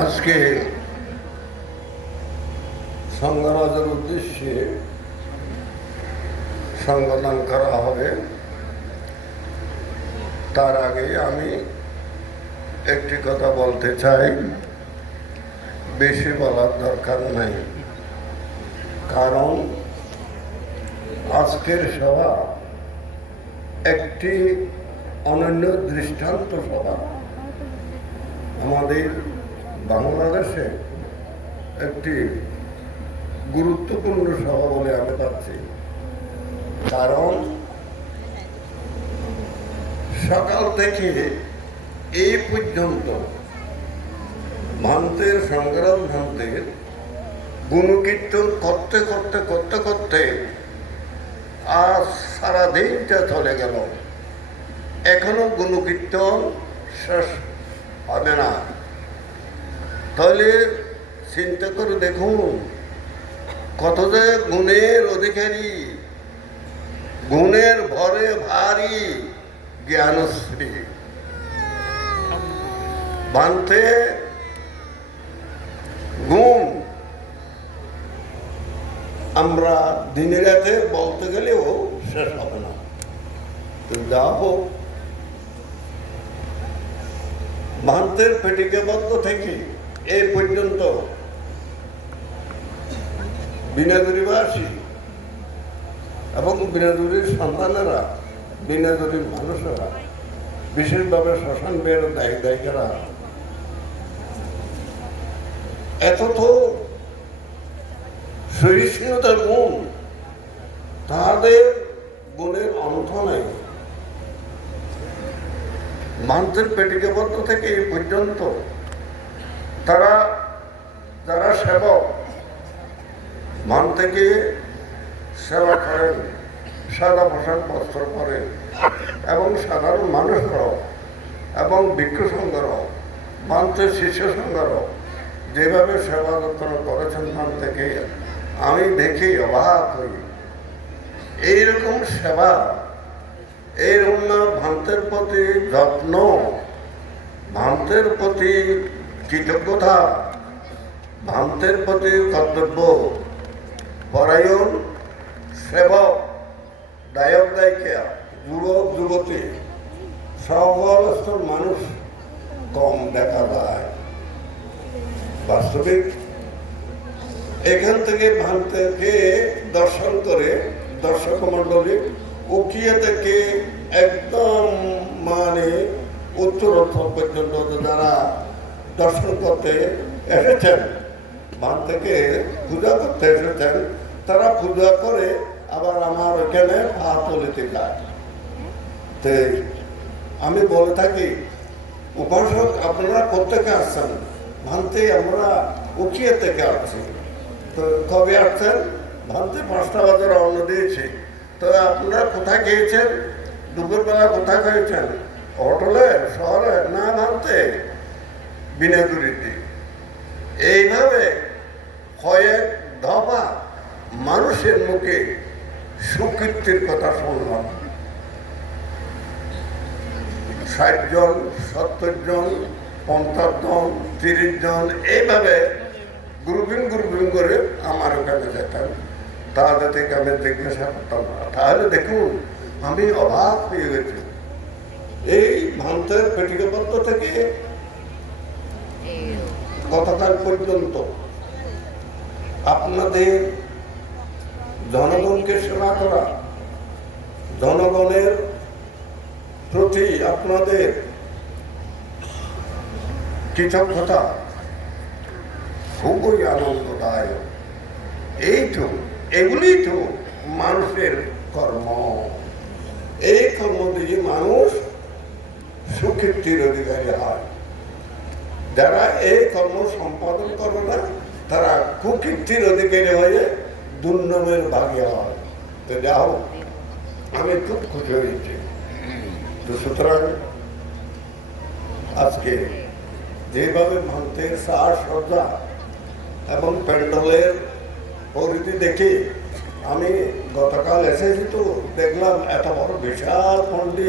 আজকে সংঘরাজের উদ্দেশ্যে সংবোধন করা হবে। তার আগে আমি একটি কথা বলতে চাই, বেশি বলার দরকার নাই, কারণ আজকের সভা একটি অনন্য দৃষ্টান্ত সভা। আমাদের বাংলাদেশে একটি গুরুত্বপূর্ণ সভা বলে আমি ভাবছি, কারণ সকাল থেকে এই পর্যন্ত ভান্তের সংগ্রাম ভান্তের গুণকীর্তন করতে করতে করতে করতে আজ সারা দিনটা চলে গেল, এখনো গুণকীর্তন শেষ হবে না। তাহলে চিন্তা করে দেখুন কত যে গুণের অধিকারী, গুণের ভরে ভারী জ্ঞানশ্রী। বানতে গুণ আমরা দিনে রাতে বলতে গেলেও শেষ হবে না। যা হোক, ভান্তের পেটিকাবদ্ধ থেকে এই পর্যন্ত বিনাদুরিবাসী এবং বিনাদুরির সন্তানেরা, বিনাদুরির মানুষেরা, বিশেষভাবে শ্মশান বের দায়িকারা এত তো সহিষ্ণুতার গুণ, তাদের গুণের অন্ত নেই। ভান্তের পেটিকাবদ্ধ থেকে এই পর্যন্ত তারা যারা সেবক মান থেকে সেবা করেন, সাদা পোশাক বস্ত্র পরেন এবং সাধারণ মানুষরাও এবং ভিক্ষু সংঘরাও, ভান্তের শিষ্য সংঘরাও যেভাবে সেবা যত্ন করেছেন মান থেকে আমি দেখি অবাক হই। এইরকম সেবা, এইরকম ভান্তের প্রতি যত্ন ভান্তের প্রতি কৃতজ্ঞতা, ভান্তের প্রতি কর্তব্য পরায়ণ সেবক, দায়ক দায়িকা, যুবক যুবতী, সকল স্তর মানুষ কম দেখা যায়। বাস্তবিক এখান থেকে ভান্তেকে দর্শন করে দর্শক মন্ডলী উকিয়া থেকে একদম মানে উত্তরোত্তর পর্যন্ত যারা দর্শন করতে এসেছেন, ভান্তেকে পূজা করতে এসেছেন, তারা পূজা করে আবার আমার এখানে পা তুলিতে যায়। তো আমি বলে থাকি, উপাসক আপনারা কোথেকে আসছেন? ভান্তে আমরা উকিয়া থেকে আসছি। তো কবে আসছেন? ভান্তে 5টা বাজে রওনা দিয়েছি। তো আপনারা কোথায় গিয়েছেন? দুপুরবেলা কোথায় গিয়েছেন? হোটেলে, শহরে? না, ভান্তে বিনাদুরিতে। এইভাবে কয়েক দফা মানুষের মুখে সুকীর্তির কথা শুনলাম। 60 জন, 70 জন, 50 জন, 30 জন, এইভাবে গ্রুপিং করে আমার ওখানে যেতাম। তাদের থেকে আমি জিজ্ঞাসা করতাম না। তাহলে দেখুন, আমি অবাক হয়ে গেছি। এই ভান্তের পেটিকাপত্র থেকে গতকাল পর্যন্ত আপনাদের জনগণকে সেবা করা, জনগণের প্রতি আপনাদের কৃতজ্ঞতা খুবই আনন্দদায়ক। এগুলি তো মানুষের কর্ম। এই কর্ম দিয়ে মানুষ সুকীর্তির অধিকারী হয়। যারা এই কর্ম সম্পাদন করে না, তারা কুকীর্তির অধিকারী হয়ে দুর্নামের ভাগে হয়। তো যা হোক, আমি খুব খুশি হয়েছি। তো সুতরাং আজকে যেভাবে ভান্তের সাজসজ্জা এবং প্যান্ডেলের পরিধি দেখে আমি গতকাল এসেছি, তো দেখলাম এত বড় বিশাল পন্ডিত